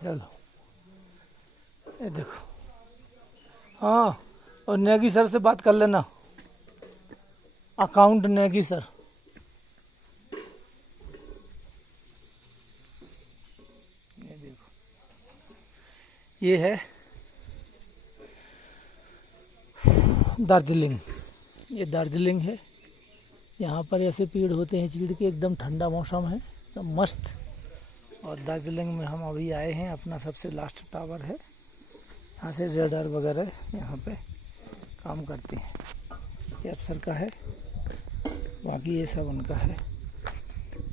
चलो ये देखो। हाँ, और नेगी सर से बात कर लेना, अकाउंट नेगी सर। ये देखो, ये है दार्जिलिंग। ये दार्जिलिंग है। यहाँ पर ऐसे पेड़ होते हैं चीड़ के, एकदम ठंडा मौसम है, एकदम मस्त। और दार्जिलिंग में हम अभी आए हैं, अपना सबसे लास्ट टावर है, यहाँ से रेडार वगैरह यहाँ पे काम करते हैं। ये अफसर का है, बाकी ये सब उनका है,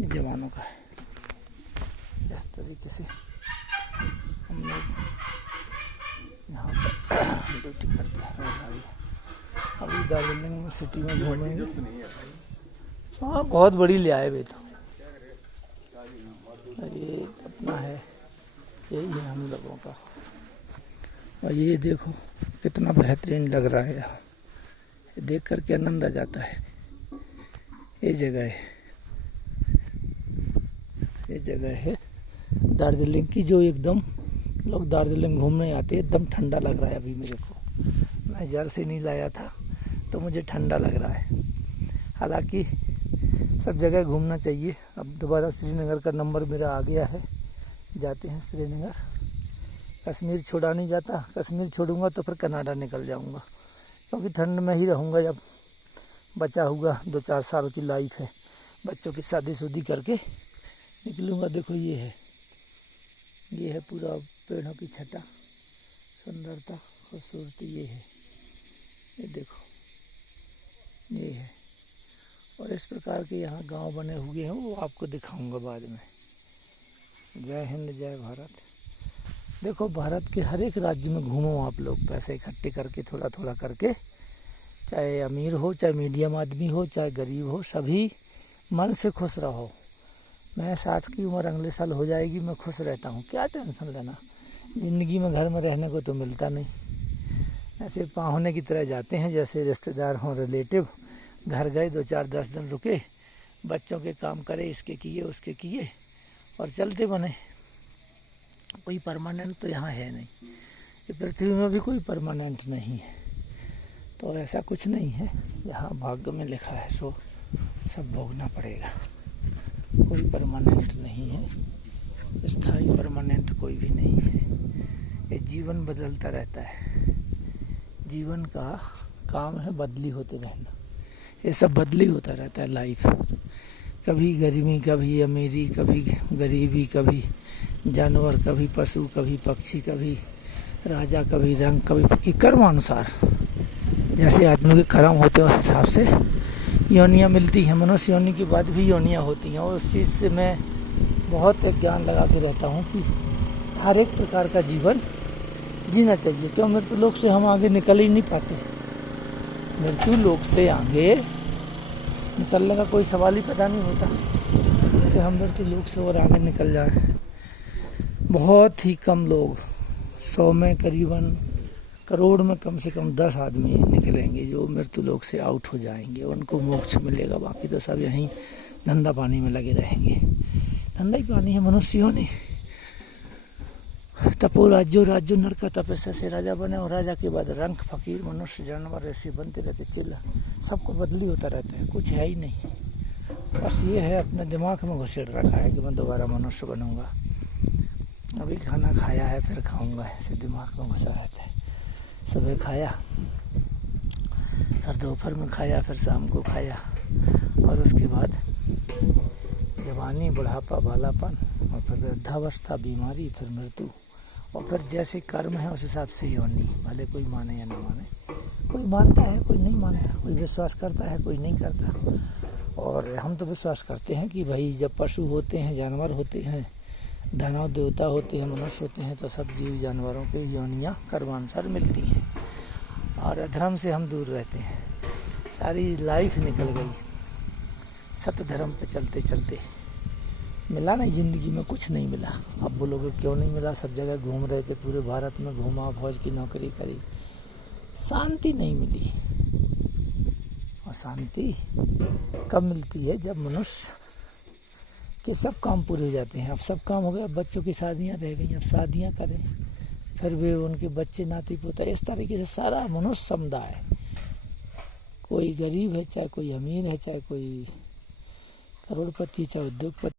जवानों का है। इस तरीके से हम लोग यहाँ पर ड्यूटी करते हैं। अभी दार्जिलिंग में सिटी में घूमेंगे। हाँ, बहुत बड़ी ले आए वे तो। ये अपना है, यही है हम लोगों का। और ये देखो कितना बेहतरीन लग रहा है यहाँ, देख करके आनंद आ जाता है। ये जगह है दार्जिलिंग की, जो एकदम लोग दार्जिलिंग घूमने आते हैं। एकदम ठंडा लग रहा है अभी मेरे को, मैं जर्सी नहीं लाया था तो मुझे ठंडा लग रहा है। हालांकि सब जगह घूमना चाहिए। अब दोबारा श्रीनगर का नंबर मेरा आ गया है, जाते हैं श्रीनगर। कश्मीर छोड़ा नहीं जाता, कश्मीर छोड़ूंगा तो फिर कनाडा निकल जाऊंगा, क्योंकि ठंड में ही रहूंगा। जब बचा हुआ 2-4 साल की लाइफ है, बच्चों की शादी करके निकलूंगा। देखो ये है पूरा पेड़ों की छटा, सुंदरता, खूबसूरती ये है। ये देखो ये है। और इस प्रकार के यहाँ गांव बने हुए हैं, वो आपको दिखाऊंगा बाद में। जय हिंद, जय भारत। देखो, भारत के हर एक राज्य में घूमो आप लोग, पैसे इकट्ठे करके, थोड़ा थोड़ा करके, चाहे अमीर हो, चाहे मीडियम आदमी हो, चाहे गरीब हो, सभी मन से खुश रहो। मैं 60 की उम्र अगले साल हो जाएगी, मैं खुश रहता हूँ, क्या टेंशन लेना। ज़िंदगी में घर में रहने को तो मिलता नहीं, ऐसे पाहुने की तरह जाते हैं, जैसे रिश्तेदार हों, रिलेटिव। घर गए, 2-4-10 दिन रुके, बच्चों के काम करे, इसके किए उसके किए, और चलते बने। कोई परमानेंट तो यहाँ है नहीं, ये पृथ्वी में भी कोई परमानेंट नहीं है। तो ऐसा कुछ नहीं है, जहाँ भाग्य में लिखा है सो सब भोगना पड़ेगा। कोई परमानेंट नहीं है, स्थायी परमानेंट कोई भी नहीं है। ये जीवन बदलता रहता है, जीवन का काम है बदली होते रहना। ये सब बदली होता रहता है लाइफ, कभी गर्मी, कभी अमीरी, कभी गरीबी, कभी जानवर, कभी पशु, कभी पक्षी, कभी राजा, कभी रंग, कभी कर्मानुसार। जैसे आदमी के कर्म होते हैं उस हिसाब से योनियाँ मिलती हैं। मनुष्य योनि के बाद भी योनियाँ होती हैं, और उस चीज़ से मैं बहुत ज्ञान लगा के रहता हूँ कि हर एक प्रकार का जीवन जीना चाहिए। तो मृत्यु लोक से हम आगे निकल ही नहीं पाते, मृत्यु लोक से आगे निकलने का कोई सवाल ही पैदा नहीं होता कि हम मृत्यु लोक से और आगे निकल जाए। बहुत ही कम लोग, 100 में करीबन, करोड़ में कम से कम 10 आदमी निकलेंगे जो मृत्यु लोक से आउट हो जाएंगे, उनको मोक्ष मिलेगा। बाकी तो सब यहीं धंधा पानी में लगे रहेंगे। धंधा ही पानी है मनुष्यों ने। तपो राज्यो राज्यो नरका तपस्या से राजा बने, और राजा के बाद रंक, फकीर, मनुष्य, जानवर ऐसे बनते रहते, चिल्ला। सबको बदली होता रहता है, कुछ है ही नहीं। बस ये है अपने दिमाग में घुसेड़ रखा है कि मैं दोबारा मनुष्य बनूंगा। अभी खाना खाया है फिर खाऊंगा, ऐसे दिमाग में घुसा रहता है। सुबह खाया, फिर दोपहर में खाया, फिर शाम को खाया, और उसके बाद जवानी, बुढ़ापा, बालापन, और फिर वृद्धावस्था, बीमारी, फिर मृत्यु, और फिर जैसे कर्म है उस हिसाब से योनि। भले कोई माने या ना माने, कोई मानता है, कोई नहीं मानता, कोई विश्वास करता है, कोई नहीं करता। और हम तो विश्वास करते हैं कि भाई जब पशु होते हैं, जानवर होते हैं, दानव देवता होते हैं, मनुष्य होते हैं, तो सब जीव जानवरों के योनियाँ कर्मानुसार मिलती हैं, और अधर्म से हम दूर रहते हैं। सारी लाइफ निकल गई सत्य धर्म पे चलते चलते, मिला नहीं ज़िंदगी में, कुछ नहीं मिला। अब बोलोगे क्यों नहीं मिला, सब जगह घूम रहे थे, पूरे भारत में घूमा, फौज की नौकरी करी, शांति नहीं मिली। और शांति कब मिलती है, जब मनुष्य कि सब काम पूरे हो जाते हैं। अब सब काम हो गया, अब बच्चों की शादियां रह गई, अब शादियां करें, फिर भी उनके बच्चे नाती पोता, इस तरीके से सारा मनुष्य समुदाय, कोई गरीब है चाहे कोई अमीर है, चाहे कोई करोड़पति चाहे उद्योगपति।